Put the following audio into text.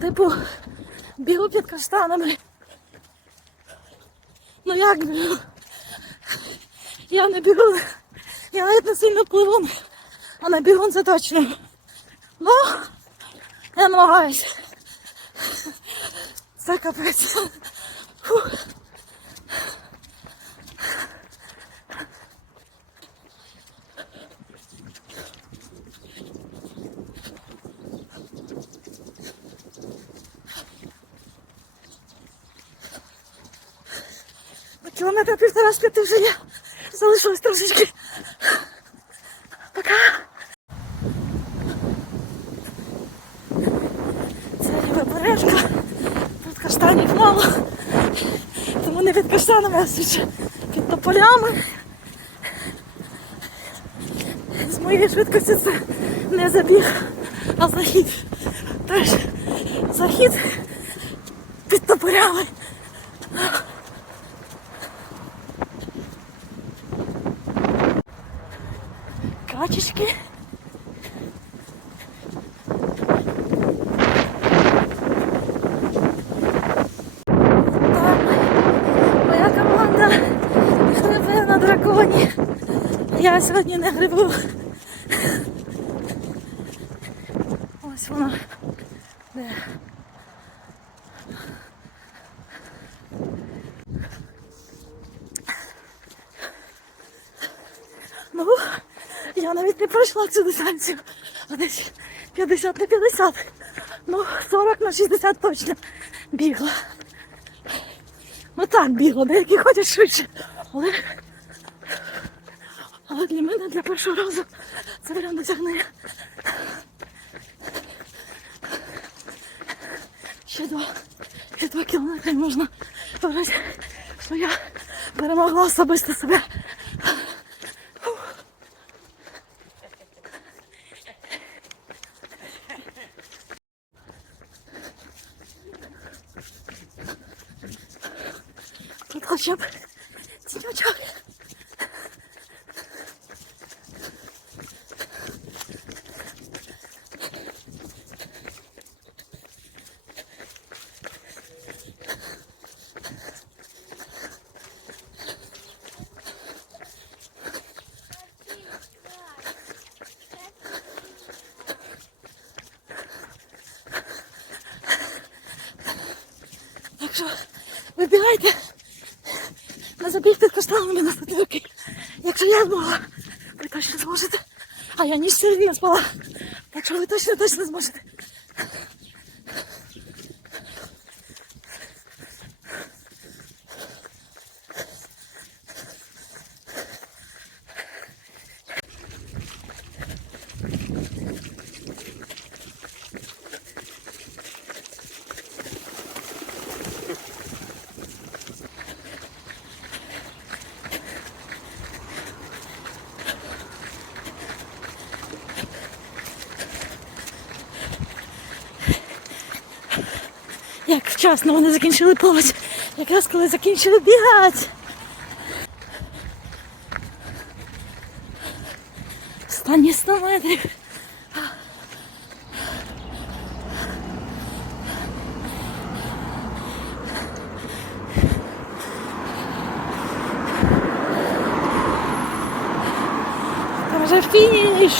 Типу, бігу під каштанами. Ну як бігу? Я не бігу. Я навіть не сильно пливу, а на бігун це точно. Ну, я намагаюся. Це капець. Фух. Кілометра півтора з п'яти вже є. Залишилось трошечки. Пока. Це лівобережка. Тут каштанів мало. Тому не під каштанами, а швидше під тополями. З моєї швидкості це не забіг, а захід. Теж захід під тополями. Качечки. Там моя команда грибе на драконі. Я сьогодні не грибу. Ось вона. Де? Ну, я навіть не пройшла цю дистанцію. А десь 50 на 50. Ну, 40 на 60 точно бігла. Ну так бігла, деякі ходять швидше. Але, але для мене для першого разу це прям досягнення. Ще два, ще два кілометри можна говорити, що я перемогла особисто себе. Тут хоча б тіньочок. Так що вибігайте на забіг під каштанами на садилки. Якщо я змогла, ви точно зможете. А я ніж не спала. Так що ви точно точно зможете. Як вчасно вони закінчили плавати. Якраз коли закінчили бігати. Останні 100 метрів. Вже фініш.